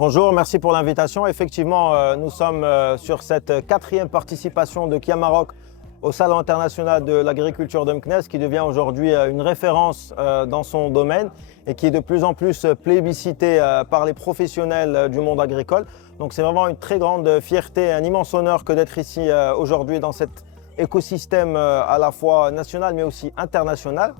Bonjour, merci pour l'invitation. Effectivement, nous sommes sur cette 4e participation de Kia Maroc au Salon international de l'agriculture de Meknès, qui devient aujourd'hui une référence dans son domaine et qui est de plus en plus plébiscité par les professionnels du monde agricole. Donc c'est vraiment une très grande fierté, un immense honneur que d'être ici aujourd'hui dans cet écosystème à la fois national mais aussi international.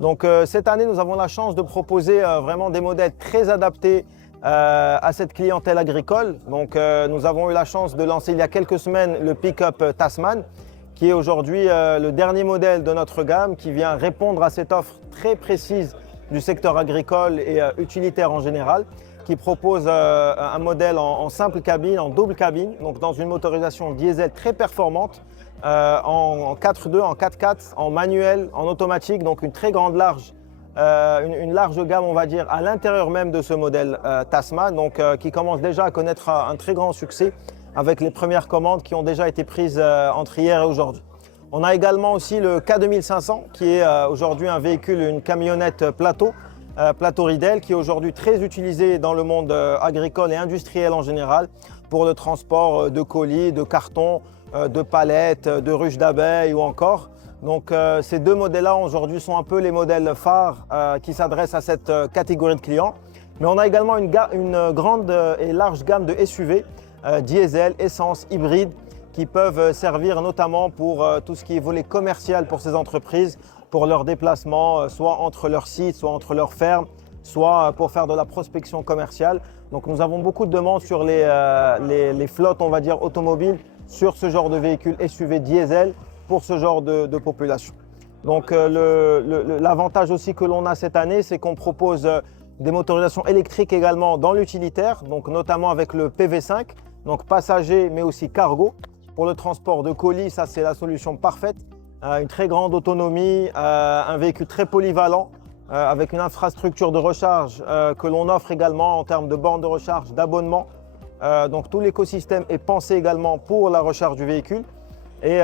Donc cette année, nous avons la chance de proposer vraiment des modèles très adaptés à cette clientèle agricole. Donc nous avons eu la chance de lancer il y a quelques semaines le pick-up Tasman, qui est aujourd'hui le dernier modèle de notre gamme, qui vient répondre à cette offre très précise du secteur agricole et utilitaire en général, qui propose un modèle en simple cabine, en double cabine, donc dans une motorisation diesel très performante, en 4.2, en 4x4, en manuel, en automatique, donc une très grande une large gamme, on va dire, à l'intérieur même de ce modèle Tasman, donc qui commence déjà à connaître un très grand succès avec les premières commandes qui ont déjà été prises entre hier et aujourd'hui. On a également aussi le K2500 qui est aujourd'hui un véhicule, une camionnette plateau Riedel, qui est aujourd'hui très utilisé dans le monde agricole et industriel en général pour le transport de colis, de cartons, de palettes, de ruches d'abeilles ou encore. Donc ces deux modèles-là aujourd'hui sont un peu les modèles phares qui s'adressent à cette catégorie de clients. Mais on a également une grande et large gamme de SUV, diesel, essence, hybride, qui peuvent servir notamment pour tout ce qui est volet commercial pour ces entreprises, pour leurs déplacements, soit entre leurs sites, soit entre leurs fermes, soit pour faire de la prospection commerciale. Donc nous avons beaucoup de demandes sur les flottes, on va dire, automobiles, sur ce genre de véhicules SUV diesel pour ce genre de population. Donc l'avantage aussi que l'on a cette année, c'est qu'on propose des motorisations électriques également dans l'utilitaire, donc notamment avec le PV5, donc passager mais aussi cargo. Pour le transport de colis, ça c'est la solution parfaite. Une très grande autonomie, un véhicule très polyvalent, avec une infrastructure de recharge que l'on offre également en termes de bornes de recharge, d'abonnement. Donc tout l'écosystème est pensé également pour la recharge du véhicule. Et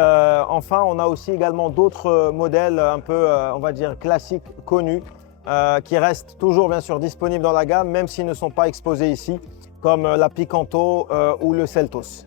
enfin, on a aussi également d'autres modèles un peu, on va dire, classiques, connus, qui restent toujours bien sûr disponibles dans la gamme, même s'ils ne sont pas exposés ici, comme la Picanto ou le Seltos.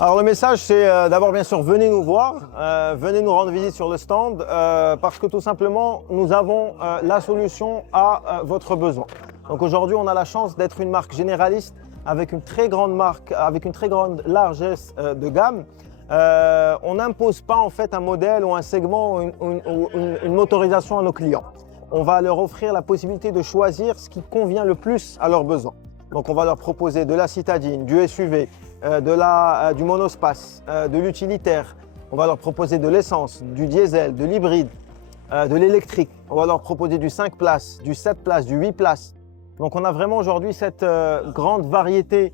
Alors le message, c'est d'abord bien sûr venez nous voir, venez nous rendre visite sur le stand, parce que tout simplement nous avons la solution à votre besoin. Donc aujourd'hui on a la chance d'être une marque généraliste avec une très grande largesse de gamme. On n'impose pas en fait un modèle ou un segment ou une motorisation à nos clients. On va leur offrir la possibilité de choisir ce qui convient le plus à leurs besoins. Donc on va leur proposer de la citadine, du SUV, du monospace, de l'utilitaire. On va leur proposer de l'essence, du diesel, de l'hybride, de l'électrique. On va leur proposer du 5 places, du 7 places, du 8 places. Donc on a vraiment aujourd'hui cette grande variété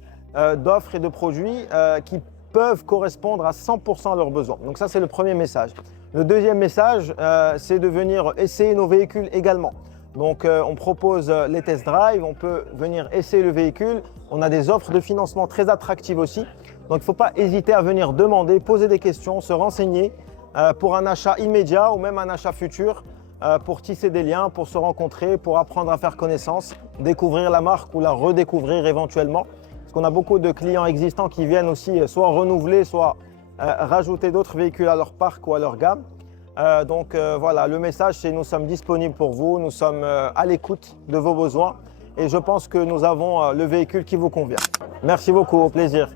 d'offres et de produits qui peuvent correspondre à 100% à leurs besoins. Donc ça c'est le premier message. Le deuxième message, c'est de venir essayer nos véhicules également. Donc on propose les test drive, on peut venir essayer le véhicule. On a des offres de financement très attractives aussi. Donc il ne faut pas hésiter à venir demander, poser des questions, se renseigner pour un achat immédiat ou même un achat futur, pour tisser des liens, pour se rencontrer, pour apprendre à faire connaissance, découvrir la marque ou la redécouvrir éventuellement. Parce qu'on a beaucoup de clients existants qui viennent aussi soit renouveler, soit rajouter d'autres véhicules à leur parc ou à leur gamme. Voilà, le message c'est nous sommes disponibles pour vous, nous sommes à l'écoute de vos besoins et je pense que nous avons le véhicule qui vous convient. Merci beaucoup, au plaisir.